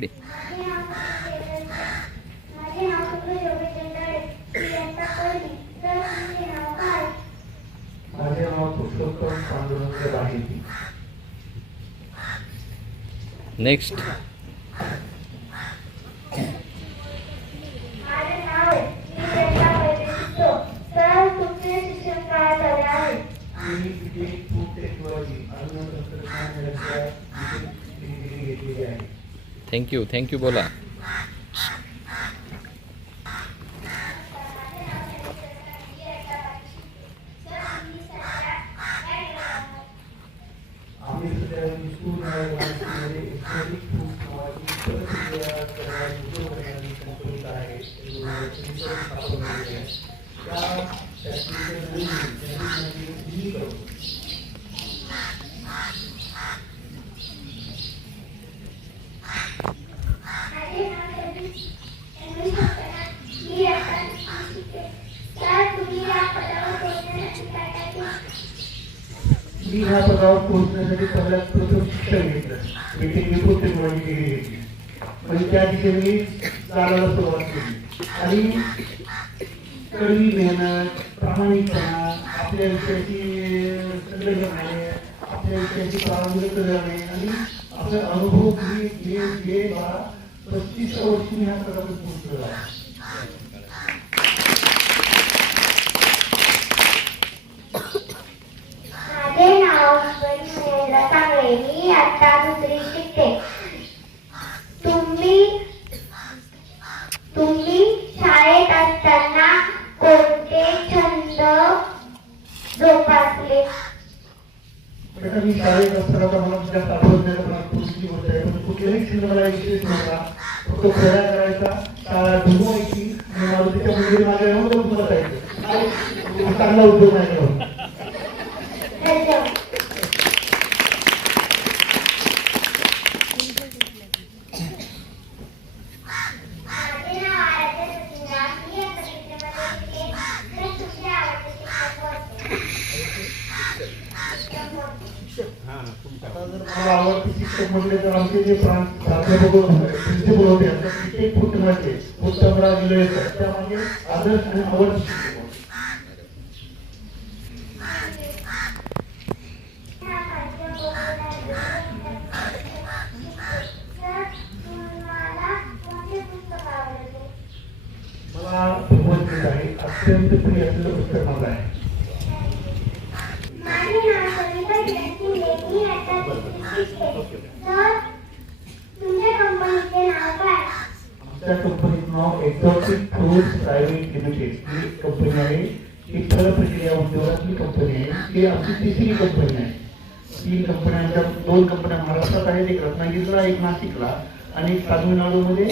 Ready माझे नाव सुरेश योगेश जंडाळे मी इयत्ता पहिली तर तुमचे नाव काय माझे नाव पुरुषोत्तम पांडुरंग आहे नेक्स्ट माझे नाव आहे मी इयत्ता पहिली शिकतो तर तुमचे शिक्षण काय झाले आहे मी तिथे फूड टेक्नॉलॉजी अन्न तंत्रज्ञान याच्या डिग्री घेतलेली आहे थँक्यू थँक्यू बोला आम्ही सध्या स्कूल मध्ये एक्झॉटिक फूड नावाची प्रक्रिया करणारी उद्योग करणारी कंपनी आहे त्यांनी स्थापन केली आहे त्या फॅक्टरीचे नवीन नवीन नवीन करून माझे नाव जगदीश इंग्लिश शिकताना मी इयत्ता तिसरी शिकते तर तुम्ही या पदावर पोहोचण्यासाठी काय काय केले मी पदावर पोहोचण्यासाठी सगळ्यात प्रथम शिक्षण घेतलं. मी ते फूड टेक्नॉलॉजी डिग्री घेतली म्हणजे त्या दिशेने मी चालायला सुरुवात केली. आणि कडी मेहनत प्रामाणिकपणा आपल्या विषयाची संलग्न राहणे आपल्या विषयाची प्रारंभिक करणे आणि आपले अनुभव मी हे पस्तीस वर्षी ह्या प्रकारे पोहोचलेला आहे माझे नाव मी आता दुसरी शिकते. तुम्ही तुम्ही शाळेत असताना कोणते छंद जोपासले? आता मी शाळेत असताना तर मला जास्त आठवत नाही पण पूर्वीची गोष्ट आहे पण कुठल्याही छंद मला विशेष नव्हता. फक्त खेळा करायचा शाळा ढुमवायची आणि मारुतीच्या मंदिर माझ्या एवढं बसायचं आणि चांगला उद्योग नाही केला. धन्यवाद माझे नाव आराध्य सचिनराव. मी आता शिकण्यामध्ये शिकते. तर तुमचे आवडते शिक्षक कोणते? आता जर मला आवडते शिक्षक म्हटले तर आमचे जे प्राध्यापक प्रिन्सिपल होते आमच्या क्रिकेट फुटमध्ये उत्तमराव निलयकर त्यामागे आदर्श आणि शिक्षक मला भगवद्गीता आहे. अत्यंत प्रिय असलेलं पुस्तक माझं आहे माझे नाव सविता जयसिंगे मी आता तिसरीत शिकते तर तुमच्या कंपनीचे नाव काय आमच्या कंपनीचं नाव एक्झॉटिक फ्रुट्स प्रायव्हेट लिमिटेड ही कंपनी आहे. ही फळ प्रक्रिया उद्योगातली कंपनी आहे. ही आमची तिसरी कंपनी आहे. तीन कंपन्या आमच्या दोन कंपन्या महाराष्ट्रात आहेत. एक रत्नागिरीला एक नाशिकला आणि तामिळनाडूमध्ये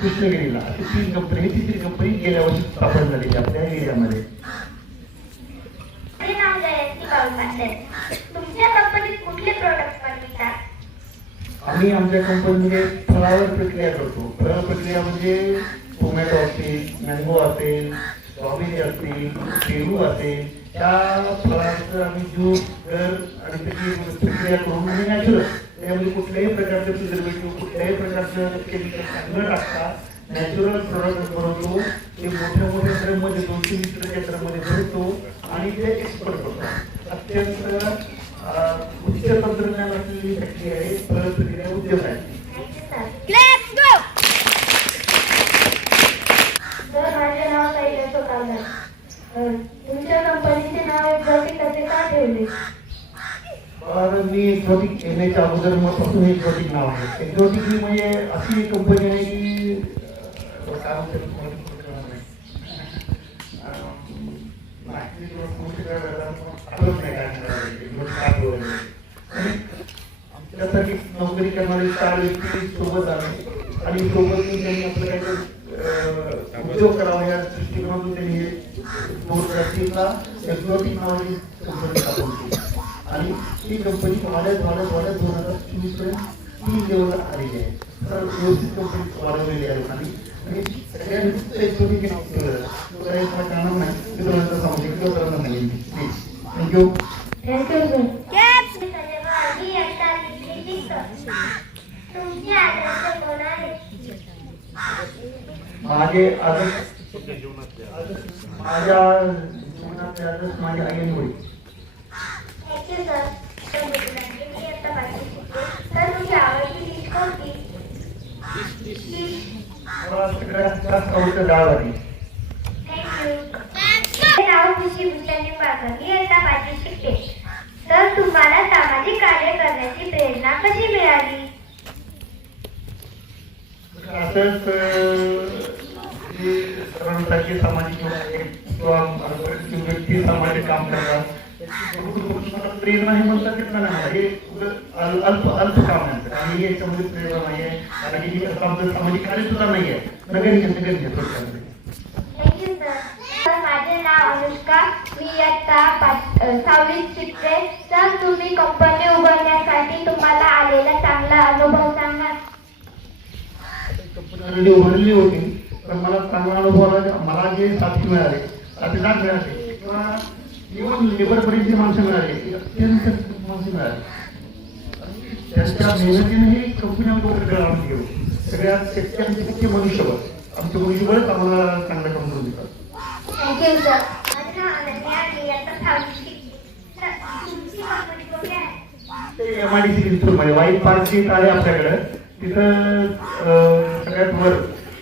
कृष्णगिरीला. अशी तीन कंपनी ही तिसरी कंपनी गेल्या वर्षी स्थापन झालेली आपल्या एरियामध्ये. तुमच्या कंपनीत कुठले प्रोडक्ट आम्ही आमच्या कंपनीमध्ये फळावर प्रक्रिया करतो. फळ प्रक्रिया म्हणजे टोमॅटो असेल मँगो असेल स्ट्रॉबेरी असतील पेरू असेल त्या फळांचं आम्ही ज्यूस घर आणि त्याची प्रक्रिया करून आणि नॅचरल त्यामध्ये कुठल्याही प्रकारचं प्रिझर्वेटिव्ह कुठल्याही प्रकारचं केमिकल न टाकता नॅचरल प्रोडक्ट बनवतो. ते मोठ्या मोठ्या ट्रममध्ये दोनशे लिटरच्या ट्रममध्ये भरतो आणि ते एक्सपोर्ट करतो. अत्यंत उच्च तंत्रज्ञान असलेली आहे फळ तिने उद्योग आहे तर तुमच्या कंपनीचे नाव एक्झॉटिक असे का ठेवले मी एक्झॉटिक येण्याच्या अगोदरपासून एक्झॉटिक नाव आहे एक्झॉटिक म्हणजे अशी कंपनी आहे की अं, काय म्हणते तुम्हाला पण कळणार नाही. अं, नाही, मी तुला सांगू शकणार नाही, आता आठवत नाही काय नाव आहे ते, exotic काय आठवत नाही. आणि आमच्यासारखी नोकरी करणारे चार व्यक्ती आणि सोबत त्यांनी आपलं उद्योग करावा या दृष्टिकोनातून त्यांनी हे एक्झॉटिक नावाची कंपनी स्थापन केली. आणि ती कंपनी वाढत वाढत वाढत दोन हजार चोवीसपर्यंत तीन लेवल आलेली आहे. तर व्यवस्थित कंपनी वाढवलेली आहे. आणि सगळ्यांनी एक्झॉटिक नाही. ते सांगू शकतो नाही. थँक्यू थँक्यू सर मी आता तिसरी शिकतो तुमचे आदर्श कोण आहेत माझे आदर्श माझ्या जीवनातले आदर्श माझी आई आणि वडील थँक्यू सर तर मुलांनी मी आता पाचवी शिकते तर तुझी आवडती डिश कोणती? मला सगळ्यात जास्त आवडतं डाळ तर तुम्हाला सामाजिक कार्य करण्याची प्रेरणा कशी मिळाली? असंच जे सर्वांसाठी सामाजिक किंवा व्यक्ती सामाजिक काम करतात. प्रेरणा हे म्हणतात येत नाही हे अल्प अल्प काम आहे. आणि याच्यामध्ये प्रेरणा नाही आहे. कारण की आमचं सामाजिक कार्य सुद्धा नाही आहे नगण्य नगण्य थोडक्यामध्ये माझे नाव अनुष्का. मी अ, सहावीत शिकते. तर तुम्ही कंपनी उघडण्यासाठी तुम्हाला आलेला चांगला अनुभव सांगा. कंपनी उभारलेली होती. पण मला चांगला अनुभव आला मला जे साथी मिळाले साथीदार मिळाले किंवा इव्हन लेबरपर्यंतची माणसं मिळाली अत्यंत माणसं मिळाली. त्यांच्या मेहनतीने ही कंपनी आम्ही वगैरे घेऊ सगळ्यात शेतकऱ्यांचे टक्के मनुष्यबळ. आमचे मनुष्यबळच आम्हाला चांगलं काम करून देतात. थँक्यू सर तर ते एम आय डी सी वाईट पार्कची आहे आपल्याकडं. तिथं सगळ्यात वर